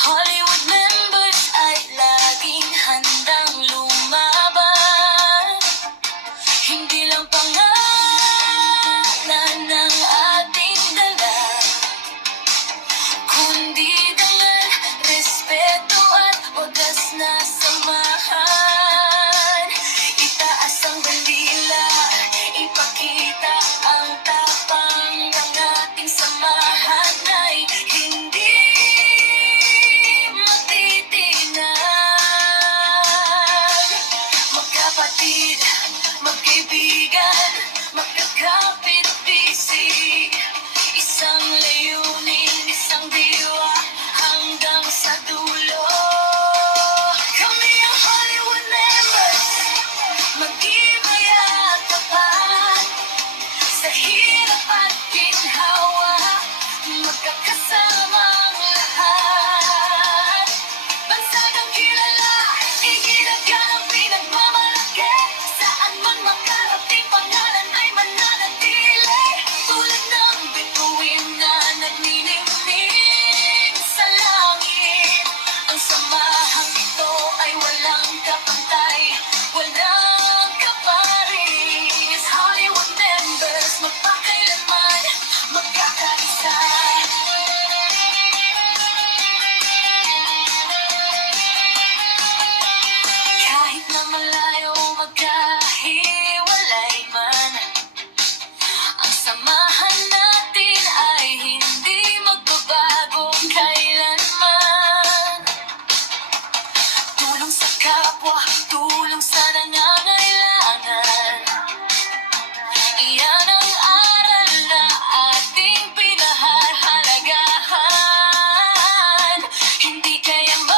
Hollywood members ay laging handang lumaban. Hindi lang pangalan ng ating dala, kundi dangal, respeto at wagas na samahan. Itaas ang bandila, ipakita ang tapang ng ating samahan ay hindi matitinag. Magkapatid, magkaibigan, magkakapit-bisig, isang layunin, isang diwa, hanggang sa dulo. Kami ang Hollywood members, mag-ibay at tapat, sa hirap at ginhawa, magkakasamang lahat. Bansagang kilala, iginagan ang pinagmamalaki, saan man makarating pangalan ay mananatili. Tulad ng bituin na nagniningning sa langit, ang samahang ito ay walang kapantay, walang kaparis. Hollywood members, magpakailanman magkakaisa. Kahit na malayo magkahiwalay man, ang samahan natin ay hindi magbabago kailanman. Tulong sa kapwa, tulong sa nangangailangan, iyan ang aral na ating pinahahalagahan. Hindi kayamanan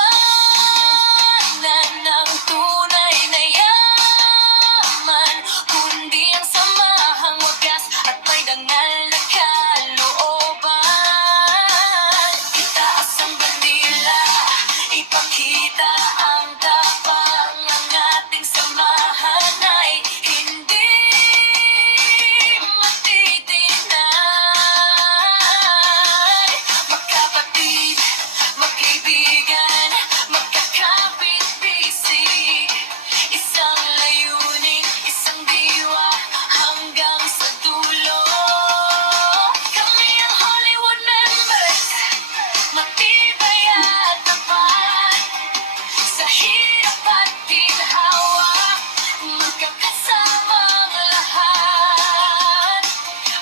ng tunay na yaman, kundi ang samahang wagas at may dangal na kalooban. Itaas ang bandila, ipakita ang tapang ng ating samahan ay hindi matitinag. Magkapatid, magkaibigan, magkakapit-bisig, isang layunin, isang diwa, hanggang sa dulo. Kami ang Hollywood members, matibay at tapat, sa hirap at ginhawa, magkakasamang lahat.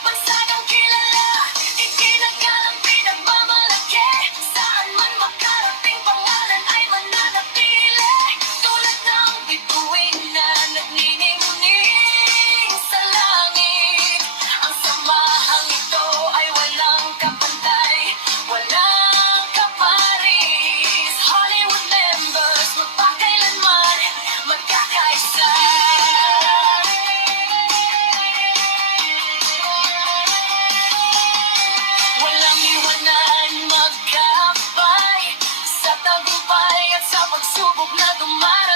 Bansagang kilala, iginagal ang pinagmamalaki, saan man makarating pangalan ay mananatili. Tulad ng bituin na nagniningning sa langit, ang samahang ito ay walang kapantay, walang kaparis. Hollywood members, magpakailanman magkakaisa. Walang iwanan, magkabay, sa tagumpay at sa pagsubok na dumarating.